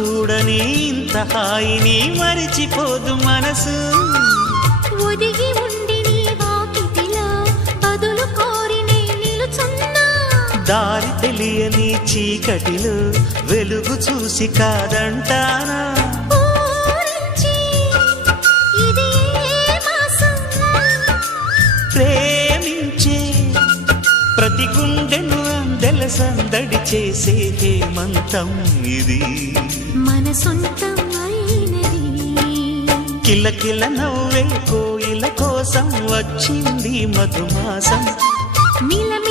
చూడని ఇంత హాయిని మరిచిపోదు మనసు. ఒదిగి ఉండి నీ వాకిటిలో బదులు కోరి నే నిలుచున్నా. దారి తెలియని చీకటిలో వెలుగు చూసి కాదంటానా. ఊరించి ఇది ఏ మాసం? ప్రేమించే ప్రతి గుండెను అందెల సందడి చేసే హేమంతం ఇది. మన సొంతం అయినది. కిలకిల నవ్వే కోయిల కోసం వచ్చింది మధుమాసం. మిలమిల